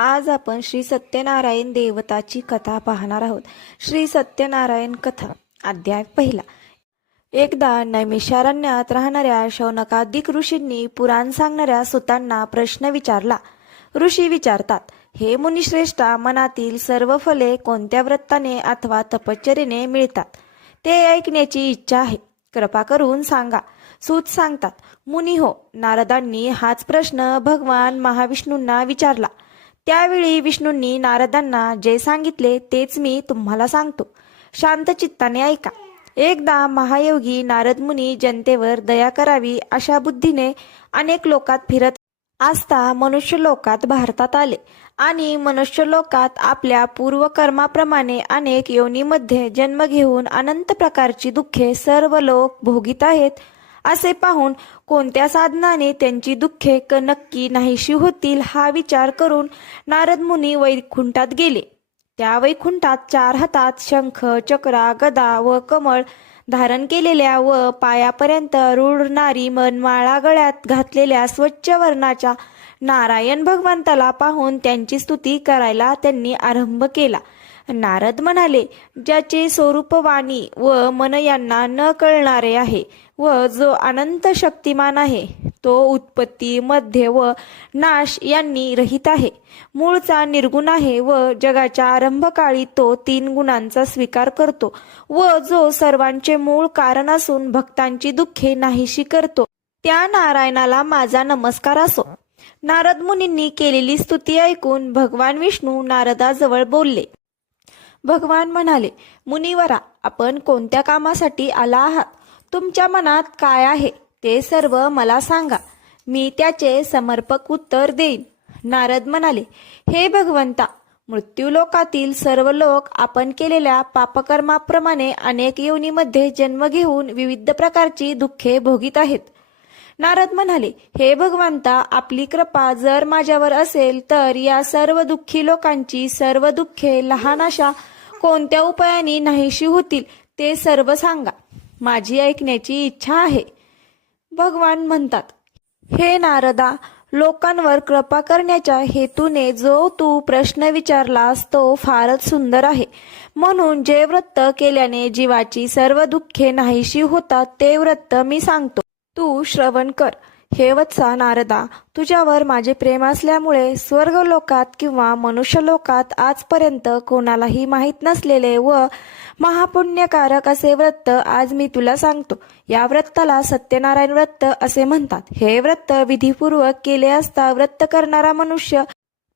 आज आपण श्री सत्यनारायण देवताची कथा पाहणार आहोत. श्री सत्यनारायण कथा अध्याय पहिला. एकदा नैमिषारण्यात राहणाऱ्या शौनकादिक ऋषींनी पुराण सांगणाऱ्या सुतांना प्रश्न विचारला. ऋषी विचारतात, हे मुनिश्रेष्ठा, मनातील सर्व फले कोणत्या व्रताने अथवा तपश्चर्येने मिळतात? ते ऐकण्याची इच्छा आहे, कृपा करून सांगा. सूत सांगतात, मुनी हो, नारदांनी हाच प्रश्न भगवान महाविष्णूंना विचारला. त्यावेळी विष्णूंनी नारदांना जे सांगितले तेच मी तुम्हाला सांगतो. शांत चित्ताने ऐका. एकदा महायोगी नारद मुनी जनतेवर दया करावी अशा बुद्धीने अनेक लोकात फिरत असता मनुष्य लोकात भारतात आले आणि मनुष्य लोकात आपल्या पूर्वकर्माप्रमाणे अनेक योनीमध्ये जन्म घेऊन अनंत प्रकारची दुःखे सर्व लोक भोगीत आहेत असे पाहून कोणत्या साधनाने त्यांची दुःखे नक्की नाहीशी होतील हा विचार करून नारद मुनी वैकुंठात गेले. त्या वैकुंठात 4 हातात शंख, चक्रा, गदा व कमळ धारण केलेल्या व पायापर्यंत रुळणारी माळा गळ्यात घातलेल्या स्वच्छ वर्णाच्या नारायण भगवंताला पाहून त्यांची स्तुती करायला त्यांनी आरंभ केला. नारद म्हणाले, ज्याचे स्वरूप वाणी व मन यांना न कळणारे आहे व जो अनंत शक्तिमान आहे, तो उत्पत्ती, मध्य व नाश यांनी रहित आहे, मूळचा निर्गुण आहे व जगाच्या आरंभकाळी तो 3 गुणांचा स्वीकार करतो व जो सर्वांचे मूळ कारण असून भक्तांची दुःखे नाहीशी करतो, त्या नारायणाला माझा नमस्कार असो. नारद मुनींनी केलेली स्तुती ऐकून भगवान विष्णू नारदाजवळ बोलले. भगवान म्हणाले, मुनिवरा, आपण कोणत्या कामासाठी आला आहात? तुमच्या मनात काय आहे ते सर्व मला सांगा, मी त्याचे समर्पक उत्तर देईन. नारद म्हणाले, हे भगवंता, मृत्यूलोकातील सर्व लोक आपण केलेल्या पापकर्माप्रमाणे अनेक योनीमध्ये जन्म घेऊन विविध प्रकारची दुःखे भोगीत आहेत. नारद म्हणाले, हे भगवंता, आपली कृपा जर माझ्यावर असेल तर या सर्व दुःखी लोकांची सर्व दुःखे लहान अशा कोणत्या उपायाने नाहीशी होतील ते सर्व सांगा, माझी ऐकण्याची इच्छा आहे. भगवान म्हणतात, हे नारदा, लोकांवर कृपा करण्याच्या हेतूने जो तू प्रश्न विचारलास तो फारच सुंदर आहे. म्हणून जे व्रत केल्याने जीवाची सर्व दुःखे नाहीशी होतात ते व्रत मी सांगतो, तू श्रवण कर. हे वत्सा नारदा, तुझ्यावर माझे प्रेम असल्यामुळे स्वर्गलोकात किंवा मनुष्यलोकात आजपर्यंत कोणालाही माहीत नसलेले व महापुण्यकारक असे व्रत आज मी तुला सांगतो. या व्रताला सत्यनारायण व्रत असे म्हणतात. हे व्रत विधीपूर्वक केले असता व्रत करणारा मनुष्य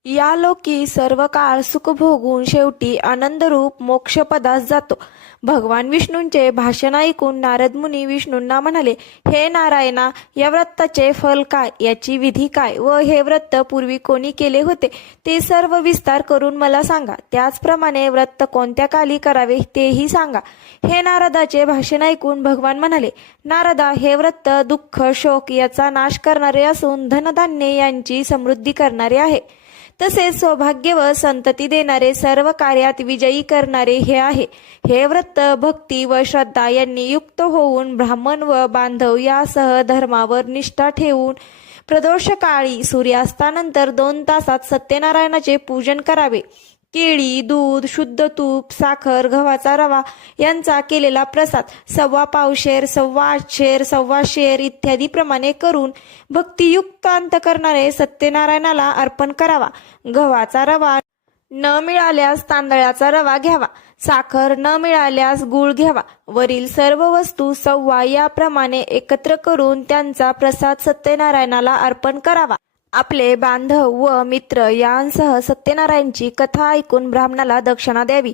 या लोकी सर्व काळ सुख भोगून शेवटी आनंदरूप मोक्षपदास जातो. भगवान विष्णूंचे भाषण ऐकून नारद मुनी विष्णूंना म्हणाले, हे नारायणा, या व्रताचे फल काय, याची विधी काय व हे व्रत पूर्वी कोणी केले होते ते सर्व विस्तार करून मला सांगा. त्याचप्रमाणे व्रत कोणत्या काली करावे तेही सांगा. हे नारदाचे भाषण ऐकून भगवान म्हणाले, नारदा, हे व्रत दुःख, शोक याचा नाश करणारे असून धनधान्य यांची समृद्धी करणारे आहे. तसेच सौभाग्य व संतती देणारे, सर्व कार्यात विजयी करणारे हे आहे. हे व्रत भक्ती व श्रद्धा यांनी युक्त होऊन ब्राह्मण व बांधव यासह धर्मावर निष्ठा ठेवून प्रदोष काळी सूर्यास्तानंतर 2 तासात सत्यनारायणाचे पूजन करावे. केळी, दूध, शुद्ध तूप, साखर, गव्हाचा रवा यांचा केलेला प्रसाद 1.25 पावशेर, 1.25 शेर, 1.25 शेर इत्यादी प्रमाणे करून भक्तियुक्त अंतकरणाने सत्यनारायणाला अर्पण करावा. गव्हाचा रवा न मिळाल्यास तांदळाचा रवा घ्यावा. साखर न मिळाल्यास गूळ घ्यावा. वरील सर्व वस्तू 1.25 याप्रमाणे एकत्र करून त्यांचा प्रसाद सत्यनारायणाला अर्पण करावा. आपले बांधव व मित्र यांसह सत्यनारायणची कथा ऐकून ब्राह्मणाला दक्षिणा द्यावी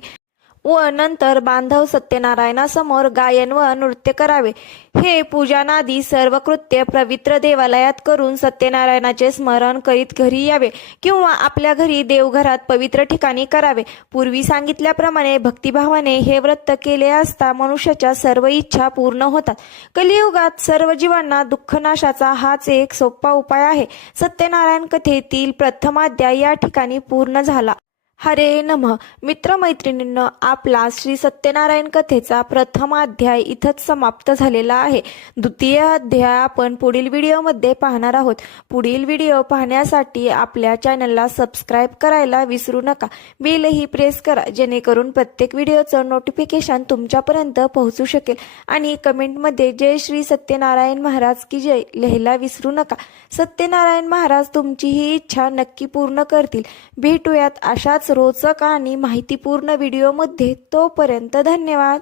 व नंतर बांधव सत्यनारायणासमोर गायन व नृत्य करावे. हे पूजनादी सर्व कृत्य पवित्र देवालयात करून सत्यनारायणाचे स्मरण करीत घरी यावे किंवा आपल्या घरी देवघरात पवित्र ठिकाणी करावे. पूर्वी सांगितल्याप्रमाणे भक्तिभावाने हे व्रत केले असता मनुष्याच्या सर्व इच्छा पूर्ण होतात. कलियुगात सर्व जीवांना दुःखनाशाचा हाच एक सोपा उपाय आहे. सत्यनारायण कथेतील प्रथम अध्याय या ठिकाणी पूर्ण झाला. हरे नमः. मित्रमैत्रिणींनो, आपला श्री सत्यनारायण कथेचा प्रथम अध्याय इथंच समाप्त झालेला आहे. द्वितीय अध्याय आपण पुढील व्हिडिओमध्ये पाहणार आहोत. पुढील व्हिडिओ पाहण्यासाठी आपल्या चॅनलला सबस्क्राईब करायला विसरू नका. बेलही प्रेस करा, जेणेकरून प्रत्येक व्हिडिओचं नोटिफिकेशन तुमच्यापर्यंत पोहोचू शकेल. आणि कमेंटमध्ये जय श्री सत्यनारायण महाराज की जय लिहायला विसरू नका. सत्यनारायण महाराज तुमची ही इच्छा नक्की पूर्ण करतील. भेटूयात अशाच रोचक आणि माहितीपूर्ण व्हिडिओमध्ये. तोपर्यंत धन्यवाद.